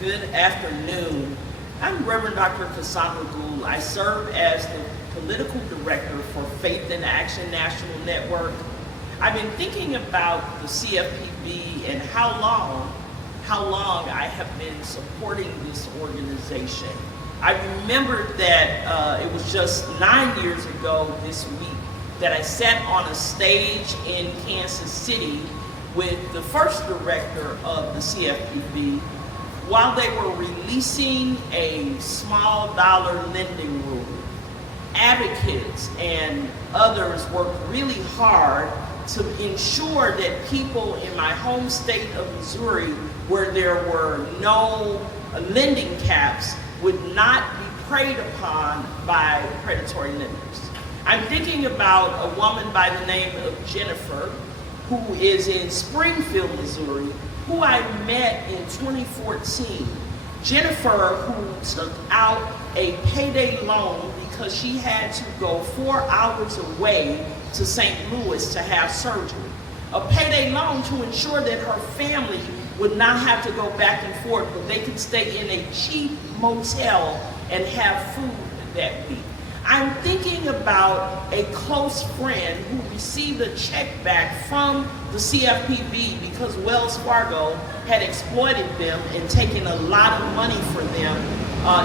Good afternoon. I'm Reverend Dr. Cassandra Gould. I serve as the Political Director for Faith in Action National Network. I've been thinking about the CFPB and how long I have been supporting this organization. I remembered that it was just 9 years ago this week that I sat on a stage in Kansas City with the first director of the CFPB while they were releasing a small dollar lending rule. Advocates and others worked really hard to ensure that people in my home state of Missouri, where there were no lending caps, would not be preyed upon by predatory lenders. I'm thinking about a woman by the name of Jennifer, who is in Springfield, Missouri, who I met in 2014. Jennifer, who took out a payday loan because she had to go 4 hours away to St. Louis to have surgery. A payday loan to ensure that her family would not have to go back and forth, but they could stay in a cheap motel and have food that week. I'm thinking about a close friend who received a check back from the CFPB because Wells Fargo had exploited them and taken a lot of money from them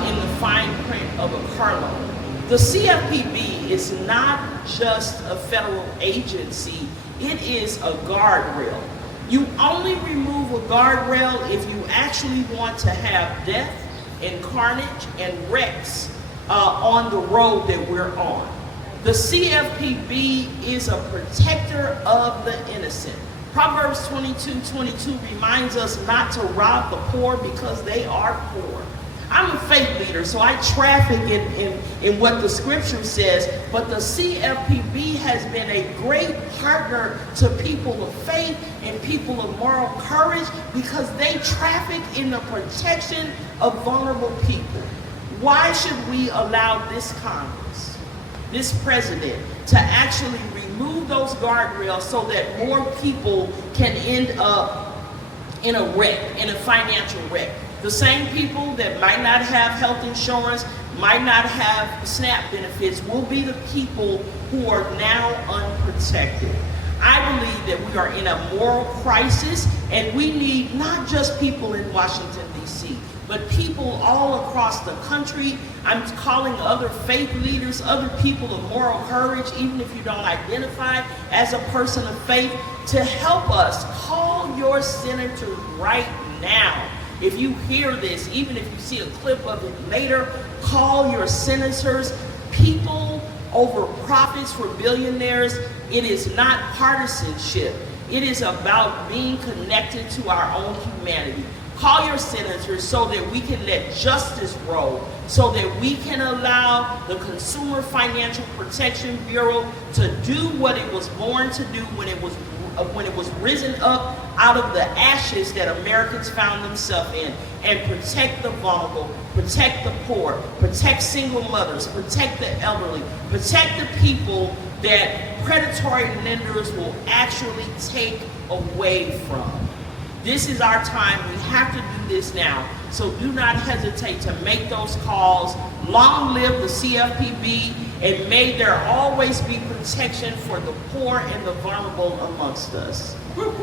in the fine print of a car loan. The CFPB is not just a federal agency, it is a guardrail. You only remove a guardrail if you actually want to have death and carnage and wrecks on the road that we're on. The CFPB is a protector of the innocent. Proverbs 22:22 reminds us not to rob the poor because they are poor. I'm a faith leader, so I traffic in what the scripture says, but the CFPB has been a great partner to people of faith and people of moral courage because they traffic in the protection of vulnerable people. Why should we allow this Congress, this president, to actually remove those guardrails so that more people can end up in a wreck, in a financial wreck? The same people that might not have health insurance, might not have SNAP benefits, will be the people who are now unprotected. I believe that we are in a moral crisis, and we need not just people in Washington, D.C., but people all across the country. I'm calling other faith leaders, other people of moral courage, even if you don't identify as a person of faith, to help us. Call your senators right now. If you hear this, even if you see a clip of it later, call your senators. People over profits for billionaires. It is not partisanship. It is about being connected to our own humanity. Call your senators so that we can let justice roll, so that we can allow the Consumer Financial Protection Bureau to do what it was born to do when it was risen up out of the ashes that Americans found themselves in, and protect the vulnerable, protect the poor, protect single mothers, protect the elderly, protect the people that predatory lenders will actually take away from. This is our time. We have to do this now. So do not hesitate to make those calls. Long live the CFPB, and may there always be protection for the poor and the vulnerable amongst us. Amen.